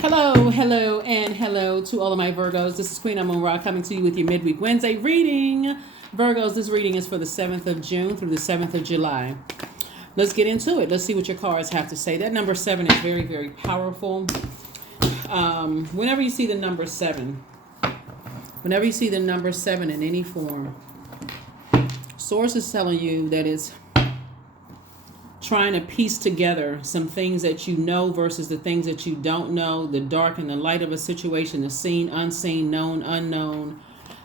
Hello, and hello to all of my Virgos. This is Queen Amun Ra coming to you with your midweek Wednesday reading. Virgos, this reading is for the 7th of June through the 7th of July. Let's get into it. Let's see what your cards have to say. That number 7 is very, very powerful. Whenever you see the number 7, in any form, Source is telling you that it's trying to piece together some things that you know versus the things that you don't know, the dark and the light of a situation, the seen, unseen, known, unknown.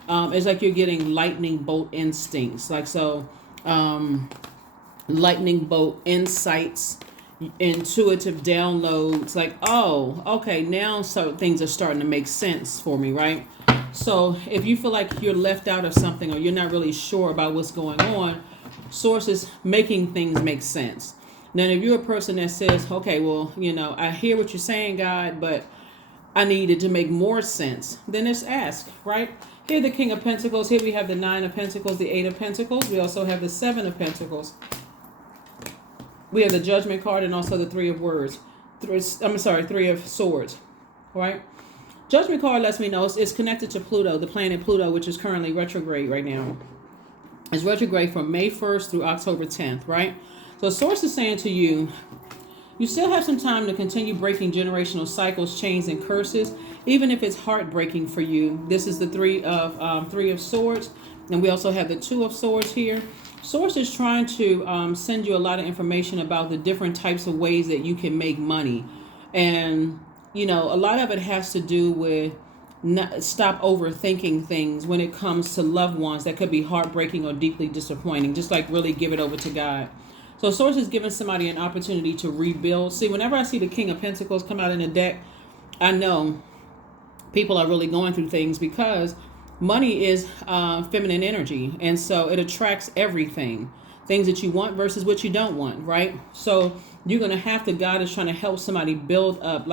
It's like you're getting lightning bolt instincts. Lightning bolt insights, intuitive downloads. Like, oh, okay, now so things are starting to make sense for me, right? So if you feel like you're left out of something or you're not really sure about what's going on, Source is making things make sense. Now, if you're a person that says, okay, well, I hear what you're saying, God, but I need it to make more sense, then just ask, right? Here, the King of Pentacles. Here we have the 9 of Pentacles, the 8 of Pentacles. We also have the 7 of Pentacles. We have the Judgment card and also the 3 of Words. 3 of Swords, right? Judgment card lets me know it's connected to Pluto, the planet Pluto, which is currently retrograde right now. It's retrograde from May 1st through October 10th, right? So Source is saying to you, you still have some time to continue breaking generational cycles, chains, and curses, even if it's heartbreaking for you. This is the 3 of Swords, and we also have the 2 of Swords here. Source is trying to send you a lot of information about the different types of ways that you can make money. And, a lot of it has to do with stop overthinking things when it comes to loved ones that could be heartbreaking or deeply disappointing. Just like really give it over to God. So Source is giving somebody an opportunity to rebuild. See, whenever I see the King of Pentacles come out in the deck, I know people are really going through things because money is feminine energy. And so it attracts everything. Things that you want versus what you don't want, right? So you're going to have to, God is trying to help somebody build up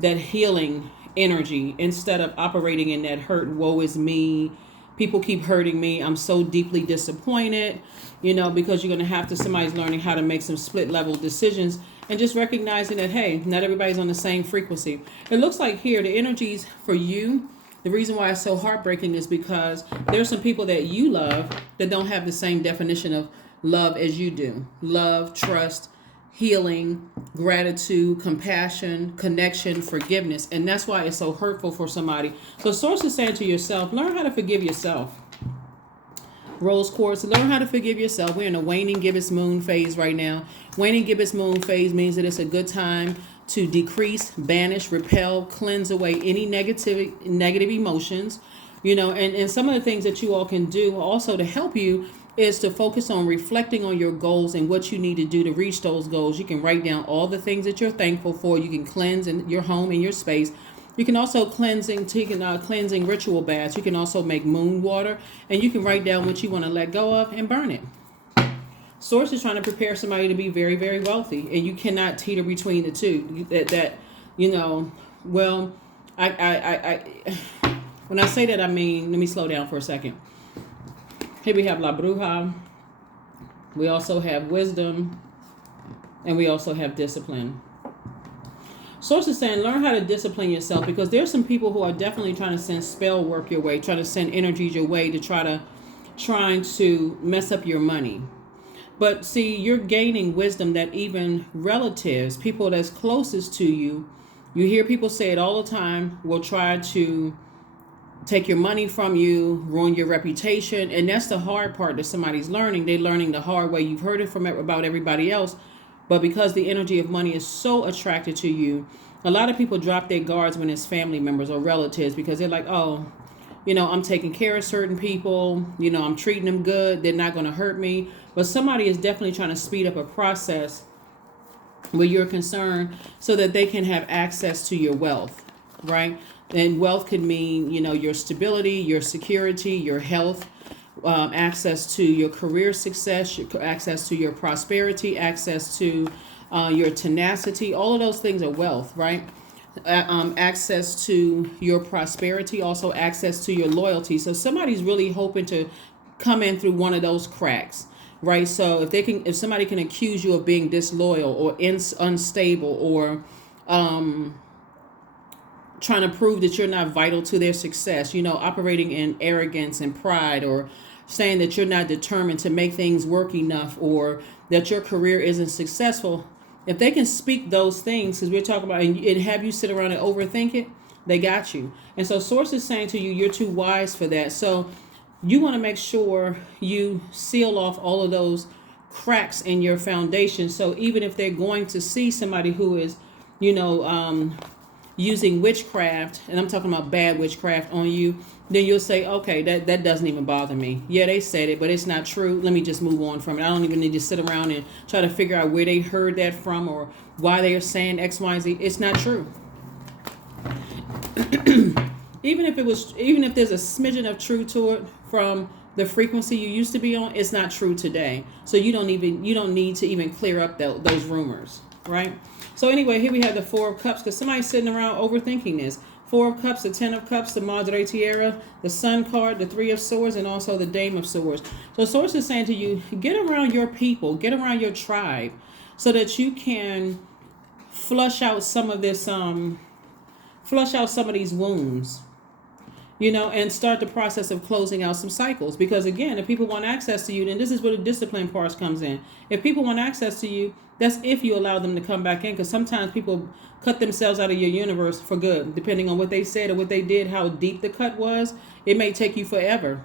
that healing energy instead of operating in that hurt, woe is me, people keep hurting me, I'm so deeply disappointed, because you're going to have to, somebody's learning how to make some split level decisions and just recognizing that, hey, not everybody's on the same frequency. It looks like here the energies for you, the reason why it's so heartbreaking is because there's some people that you love that don't have the same definition of love as you do. Love, trust, healing, gratitude, compassion, connection, forgiveness. And that's why it's so hurtful for somebody. So Source is saying to yourself, learn how to forgive yourself. Rose Quartz, learn how to forgive yourself. We're in a waning gibbous moon phase right now. Waning gibbous moon phase means that it's a good time to decrease, banish, repel, cleanse away any negative emotions. And some of the things that you all can do also to help you is to focus on reflecting on your goals and what you need to do to reach those goals. You can write down all the things that you're thankful for. You can cleanse in your home and your space. You can also cleansing ritual baths. You can also make moon water, and you can write down what you want to let go of and burn it. Source is trying to prepare somebody to be very, very wealthy, and you cannot teeter between the two. When I say that, I mean, let me slow down for a second. Here we have La Bruja. We also have wisdom. And we also have discipline. Source is saying learn how to discipline yourself because there's some people who are definitely trying to send spell work your way, trying to send energies your way to trying to mess up your money. But see, you're gaining wisdom that even relatives, people that's closest to you, you hear people say it all the time, will try to take your money from you, ruin your reputation. And that's the hard part that somebody's learning. They're learning the hard way. You've heard it from about everybody else. But because the energy of money is so attracted to you, a lot of people drop their guards when it's family members or relatives because they're like, oh, I'm taking care of certain people. I'm treating them good. They're not going to hurt me. But somebody is definitely trying to speed up a process where you're concerned so that they can have access to your wealth, right? And wealth could mean, your stability, your security, your health, access to your career success, access to your prosperity, access to your tenacity. All of those things are wealth, right? Access to your prosperity, also access to your loyalty. So somebody's really hoping to come in through one of those cracks, right? So if somebody can accuse you of being disloyal or unstable or um, trying to prove that you're not vital to their success, operating in arrogance and pride, or saying that you're not determined to make things work enough, or that your career isn't successful. If they can speak those things, because we're talking about, and have you sit around and overthink it, they got you. And so source is saying to you, you're too wise for that. So you want to make sure you seal off all of those cracks in your foundation. So even if they're going to see somebody who is, you know, using witchcraft, and I'm talking about bad witchcraft on you, then you'll say, okay, that doesn't even bother me. Yeah, they said it, but it's not true. Let me just move on from it. I don't even need to sit around and try to figure out where they heard that from or why they are saying X, Y, and Z. It's not true. even if there's a smidgen of truth to it from the frequency you used to be on, it's not true today. So you don't need to even clear up those rumors, right? So anyway, here we have the Four of Cups, because somebody's sitting around overthinking this. Four of Cups, the Ten of Cups, the Madre Tierra, the Sun card, the Three of Swords, and also the Dame of Swords. So Source is saying to you, get around your people, get around your tribe, so that you can flush out some of this, flush out some of these wounds, and start the process of closing out some cycles. Because again, if people want access to you, then this is where the discipline part comes in. If people want access to you, that's if you allow them to come back in, because sometimes people cut themselves out of your universe for good, depending on what they said or what they did, how deep the cut was. It may take you forever.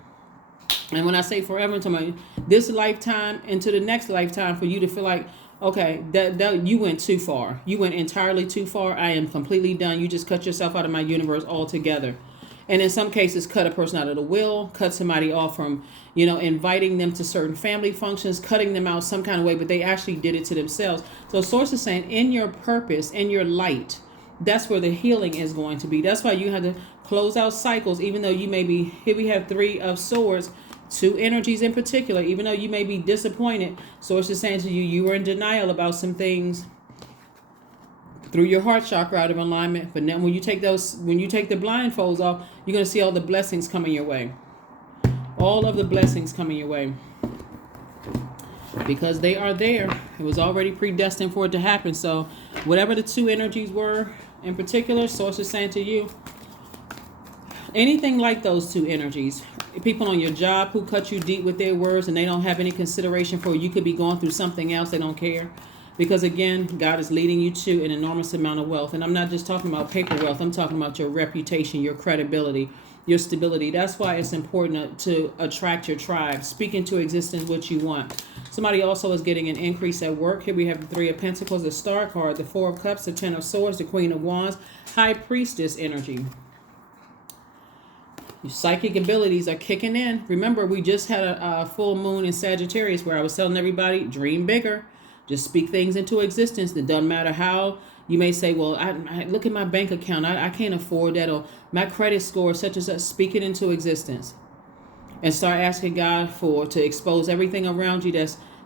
And when I say forever, I'm talking about this lifetime into the next lifetime, for you to feel like, okay, that you went too far. You went entirely too far. I am completely done. You just cut yourself out of my universe altogether. And in some cases, cut a person out of the will, cut somebody off from, inviting them to certain family functions, cutting them out some kind of way, but they actually did it to themselves. So Source is saying, in your purpose, in your light, that's where the healing is going to be. That's why you have to close out cycles, even though you may be, here we have Three of Swords, two energies in particular, even though you may be disappointed. Source is saying to you, you were in denial about some things through your heart chakra out of alignment. But now when you take the blindfolds off, you're going to see all the blessings coming your way. All of the blessings coming your way. Because they are there. It was already predestined for it to happen. So whatever the two energies were in particular, Source is saying to you, anything like those two energies, people on your job who cut you deep with their words and they don't have any consideration for you, could be going through something else, they don't care. Because again, God is leading you to an enormous amount of wealth. And I'm not just talking about paper wealth. I'm talking about your reputation, your credibility, your stability. That's why it's important to attract your tribe. Speak into existence what you want. Somebody also is getting an increase at work. Here we have the Three of Pentacles, the Star card, the Four of Cups, the Ten of Swords, the Queen of Wands, High Priestess energy. Your psychic abilities are kicking in. Remember, we just had a full moon in Sagittarius where I was telling everybody, dream bigger. Just speak things into existence. It doesn't matter how. You may say, well, I look at my bank account. I can't afford that. Or my credit score, such and such. Speak it into existence. And start asking God to expose everything around you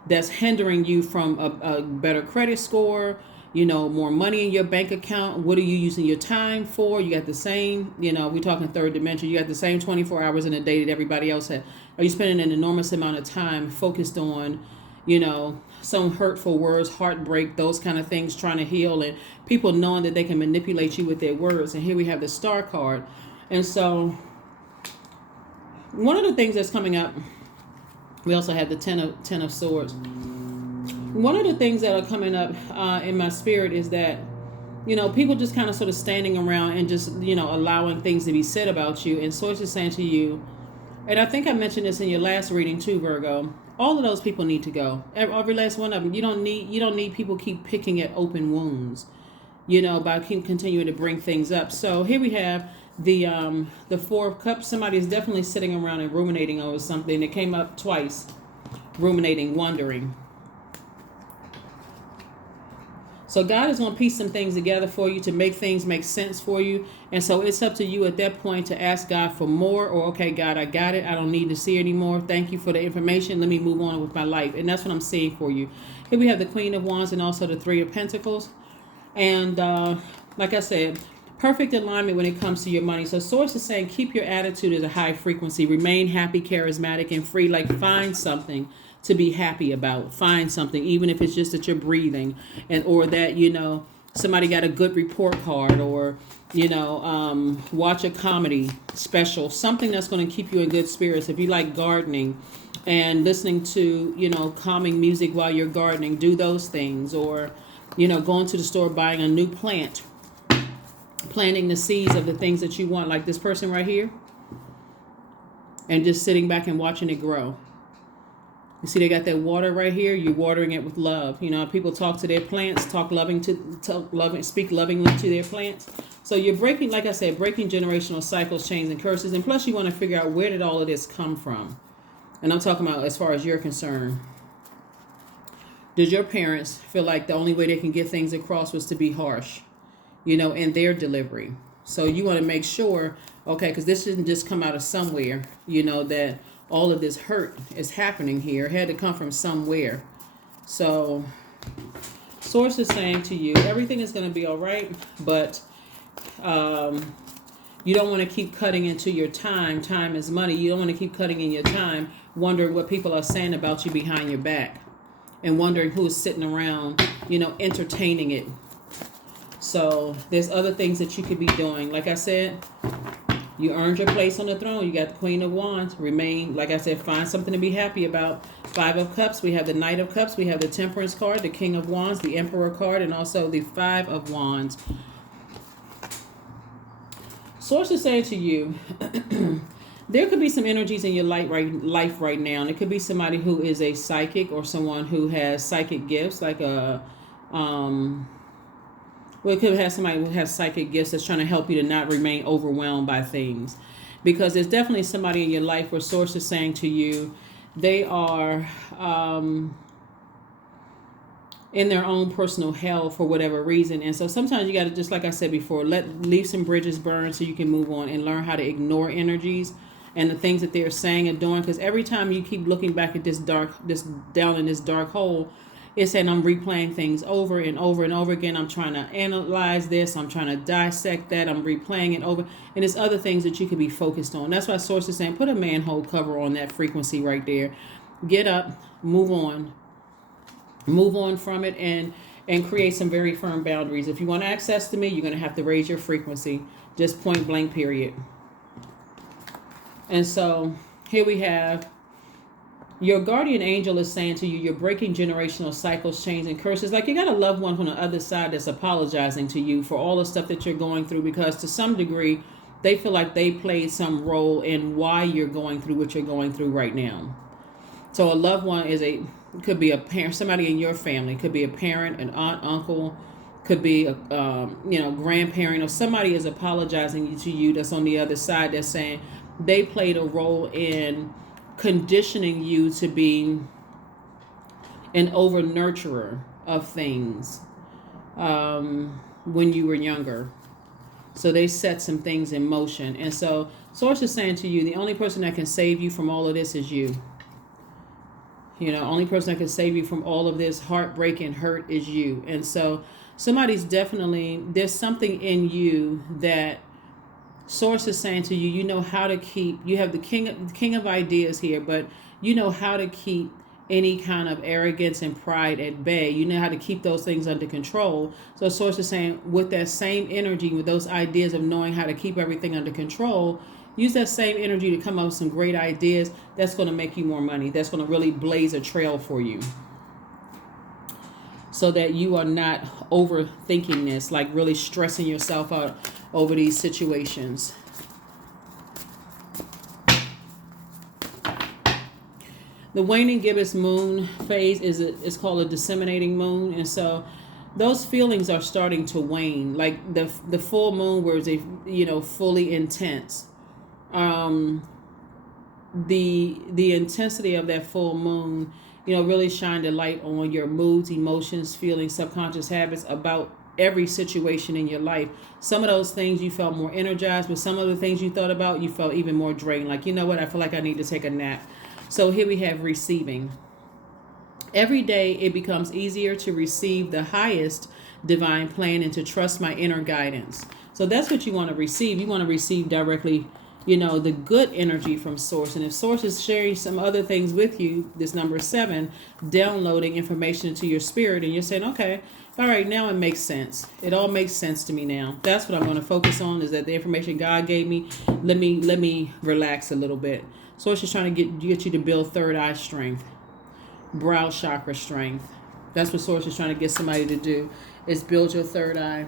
that's hindering you from a better credit score, more money in your bank account. What are you using your time for? You got the same, we're talking third dimension. You got the same 24 hours in a day that everybody else had. Are you spending an enormous amount of time focused on, some hurtful words, heartbreak, those kind of things, trying to heal, and people knowing that they can manipulate you with their words? And here we have the Star card. And so one of the things that's coming up, we also have the Ten of Swords. One of the things that are coming up in my spirit is that, people just kind of sort of standing around and just, allowing things to be said about you. And Source is saying to you, and I think I mentioned this in your last reading too, Virgo, all of those people need to go. Every last one of them. You don't need people keep picking at open wounds, by continuing to bring things up. So here we have the Four of Cups. Somebody is definitely sitting around and ruminating over something. It came up twice. Ruminating, wondering. So God is going to piece some things together for you to make things make sense for you. And so it's up to you at that point to ask God for more, or, okay, God, I got it. I don't need to see anymore. Thank you for the information. Let me move on with my life. And that's what I'm seeing for you. Here we have the Queen of Wands and also the Three of Pentacles. And like I said, perfect alignment when it comes to your money. So Source is saying, keep your attitude at a high frequency. Remain happy, charismatic, and free. Like, find something to be happy about. Find something, even if it's just that you're breathing, or that Somebody got a good report card, or watch a comedy special, something that's going to keep you in good spirits. If you like gardening and listening to calming music while you're gardening, do those things. Or going to the store, buying a new plant, planting the seeds of the things that you want, like this person right here, and just sitting back and watching it grow. You see, they got that water right here. You're watering it with love. People talk to their plants, speak lovingly to their plants. So you're breaking, like I said, breaking generational cycles, chains, and curses. And plus, you want to figure out, where did all of this come from? And I'm talking about as far as you're concerned. Did your parents feel like the only way they can get things across was to be harsh, in their delivery? So you want to make sure, okay, because this didn't just come out of somewhere, that all of this hurt is happening here. It had to come from somewhere. So Source is saying to you, everything is going to be all right, but you don't want to keep cutting into your time. Time is money. You don't want to keep cutting in your time, wondering what people are saying about you behind your back, and wondering who is sitting around, entertaining it. So there's other things that you could be doing. Like I said, you earned your place on the throne. You got the Queen of Wands. Remain, like I said, find something to be happy about. 5 of Cups. We have the Knight of Cups. We have the Temperance card, the King of Wands, the Emperor card, and also the 5 of Wands. Source is saying to you, there could be some energies in your life right now. And it could be somebody who is a psychic, or someone who has psychic gifts, like it could have somebody who has psychic gifts that's trying to help you to not remain overwhelmed by things. Because there's definitely somebody in your life where Source is saying to you, they are in their own personal hell for whatever reason. And so sometimes you got to, just like I said before, leave some bridges burn so you can move on and learn how to ignore energies and the things that they're saying and doing. Because every time you keep looking back at this down in this dark hole, it's saying, I'm replaying things over and over and over again. I'm trying to analyze this. I'm trying to dissect that. I'm replaying it over. And there's other things that you could be focused on. That's why Source is saying, put a manhole cover on that frequency right there. Get up, move on. Move on from it, and create some very firm boundaries. If you want access to me, you're going to have to raise your frequency. Just point blank, period. And so here we have, your guardian angel is saying to you, you're breaking generational cycles, chains, and curses. Like, you got a loved one on the other side that's apologizing to you for all the stuff that you're going through, because to some degree, they feel like they played some role in why you're going through what you're going through right now. So a loved one could be a parent, somebody in your family, could be a parent, an aunt, uncle, could be a grandparent, or somebody is apologizing to you that's on the other side, that's saying they played a role in conditioning you to be an over nurturer of things when you were younger. So they set some things in motion. And so Source is saying to you, the only person that can save you from all of this is you. Only person that can save you from all of this heartbreak and hurt is you. And so there's something in you that Source is saying to you, you know how to keep, you have the king of ideas here, but you know how to keep any kind of arrogance and pride at bay. You know how to keep those things under control. So Source is saying, with that same energy, with those ideas of knowing how to keep everything under control, use that same energy to come up with some great ideas that's going to make you more money. That's going to really blaze a trail for you, so that you are not overthinking this, like really stressing yourself out over these situations. The waning gibbous moon phase is called a disseminating moon. And so those feelings are starting to wane. Like the full moon, where it's fully intense. The intensity of that full moon, really shined a light on your moods, emotions, feelings, subconscious habits about every situation in your life. Some of those things you felt more energized, but some of the things you thought about, you felt even more drained. Like, you know what, I feel like I need to take a nap. So here we have receiving. Every day it becomes easier to receive the highest divine plan and to trust my inner guidance. So that's what you want to receive. You want to receive directly, the good energy from Source. And if Source is sharing some other things with you, this number 7, downloading information into your spirit, and you're saying, okay, All right, now it makes sense. It all makes sense to me now. That's what I'm going to focus on, is that the information God gave me, let me relax a little bit. So it's just trying to get you to build third eye strength, brow chakra strength. That's what Source is trying to get somebody to do, is build your third eye,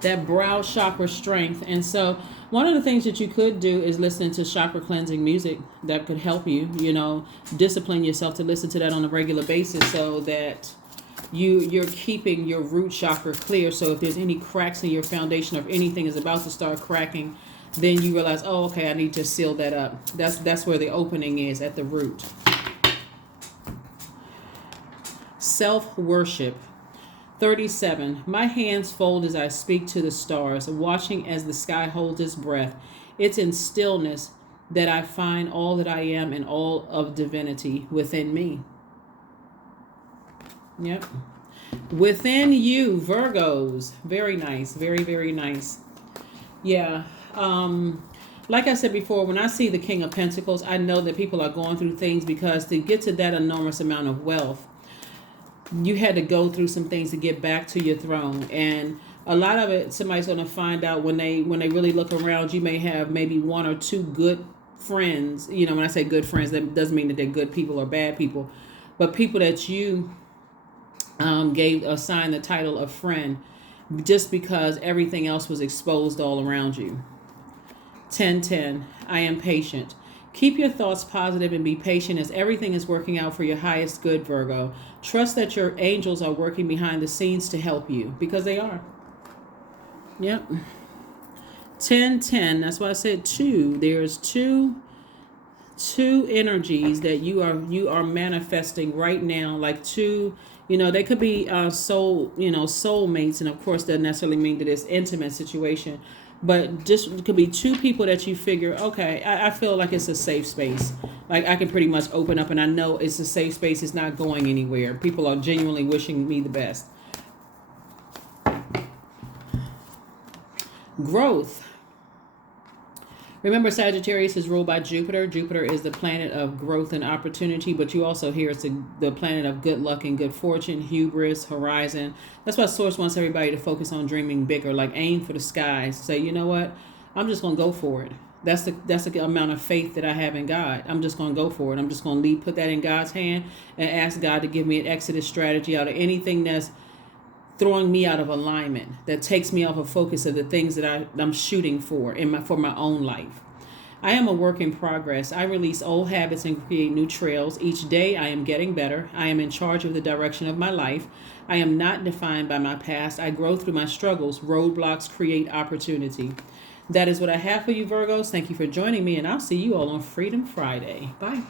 that brow chakra strength. And so one of the things that you could do is listen to chakra cleansing music that could help you, discipline yourself to listen to that on a regular basis, so that you're keeping your root chakra clear. So if there's any cracks in your foundation, or if anything is about to start cracking, then you realize, oh, okay, I need to seal that up. That's where the opening is, at the root. Self-worship. 37. My hands fold as I speak to the stars, watching as the sky holds its breath. It's in stillness that I find all that I am and all of divinity within me. Yep. Within you, Virgos. Very nice. Very, very nice. Yeah. Like I said before, when I see the King of Pentacles, I know that people are going through things, because to get to that enormous amount of wealth, you had to go through some things to get back to your throne. And a lot of it, somebody's going to find out when they really look around. You may have maybe one or two good friends. When I say good friends, that doesn't mean that they're good people or bad people, but people that you assigned the title of friend, just because everything else was exposed all around you. 10:10. I am patient. Keep your thoughts positive and be patient, as everything is working out for your highest good, Virgo. Trust that your angels are working behind the scenes to help you, because they are. Yep. 10:10. That's why I said two. There's two energies that you are manifesting right now, like two. They could be soulmates, and of course, that doesn't necessarily mean that it's intimate situation. But just, it could be two people that you figure, okay, I feel like it's a safe space. Like, I can pretty much open up, and I know it's a safe space. It's not going anywhere. People are genuinely wishing me the best. Growth. Remember, Sagittarius is ruled by Jupiter. Jupiter is the planet of growth and opportunity, but you also hear it's the planet of good luck and good fortune, hubris, horizon. That's why Source wants everybody to focus on dreaming bigger, like aim for the skies. Say, you know what? I'm just going to go for it. That's the amount of faith that I have in God. I'm just going to go for it. I'm just going to put that in God's hand and ask God to give me an exodus strategy out of anything that's throwing me out of alignment, that takes me off of focus of the things that I'm shooting for for my own life. I am a work in progress. I release old habits and create new trails. Each day I am getting better. I am in charge of the direction of my life. I am not defined by my past. I grow through my struggles. Roadblocks create opportunity. That is what I have for you, Virgos. Thank you for joining me, and I'll see you all on Freedom Friday. Bye.